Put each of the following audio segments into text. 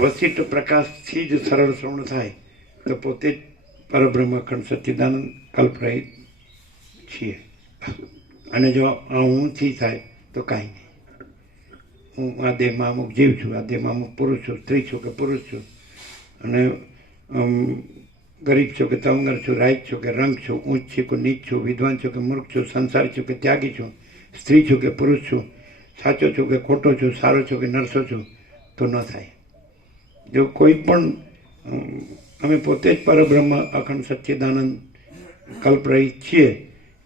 વસિષ્ઠ પ્રકાશથી જ સરળ શ્રવણ થાય તો પોતે જ પરબ્રહ્મ અખંડ સચ્ચિદાનંદ કલ્પરહિત છીએ. અને જો આ હુંથી થાય તો કાંઈ નહીં. હું આ દેહમાં અમુક જીવ છું, આ દેહમાં અમુક પુરુષ છું, સ્ત્રી છું કે પુરુષ છું, અને ગરીબ છું કે તવંગર છું, રાઈત છું કે રંગ છું, ઊંચ છું કે નીચ છું, વિદ્વાન છું કે મૂર્ખ છું, સંસારી છું કે ત્યાગી છું, સ્ત્રી છું કે પુરુષ છું, સાચો છું કે ખોટો છું, સારો છું કે નરસો છું, તો ન થાય. જો કોઈ પણ અમે પોતે જ પરબ્રહ્મ અખંડ સચ્ચિદાનંદ કલ્પરહિત છીએ.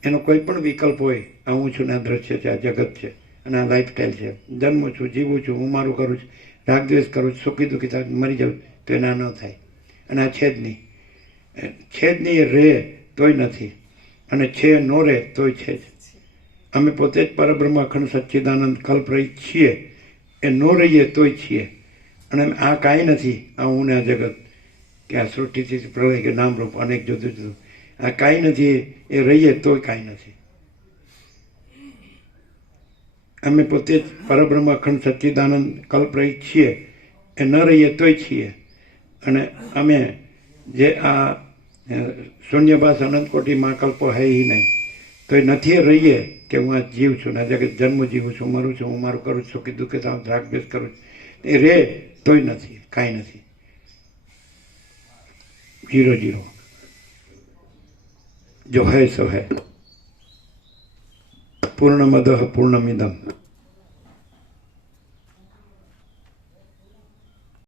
એનો કોઈ પણ વિકલ્પ હોય, આ હું છું ને આ દ્રશ્ય છે, આ જગત છે અને આ લાઈફસ્ટાઈલ છે, જન્મું છું, જીવું છું, હું મારું કરું છું, રાગદ્વેષ કરું છું, સુખી દુઃખી થાય, મરી જાઉં, તો એના ન થાય. અને આ છે જ નહીં. છે જ નહીં, એ રહે તોય નથી, અને છે નો રહે તોય છે જ. અમે પોતે જ પરબ્રહ્મ અખંડ સચ્ચિદાનંદ કલ્પરહિત છીએ. એ નો રહીએ તોય છીએ. અને આ કાંઈ નથી, આ હું ને આ જગત કે આ સૃષ્ટિથી પ્રલય કે નામરૂપ અનેક જુદું જુદું, આ કાંઈ નથી. એ રહીએ તોય કાંઈ નથી. અમે પોતે જ પરબ્રહ્મ અખંડ સચ્ચિદાનંદ કલ્પરહિત છીએ. એ ન રહીએ તોય છીએ. અને અમે જે આ શૂન્યવાસ અનંતકોટી મહાકલ્પો હૈ હિ નહીં, તો એ નથી રહીએ કે હું આ જીવ છું, આ જગત જન્મ જીવું છું, મરું છું, હું મારું કરું છું, સુખી દુઃખી થાઉં, રાગદ્વેષ કરું છું, એ રહે તોય નથી, કાંઈ નથી. 0 0 जो है सो है. पूर्णमदः पूर्णमिदम्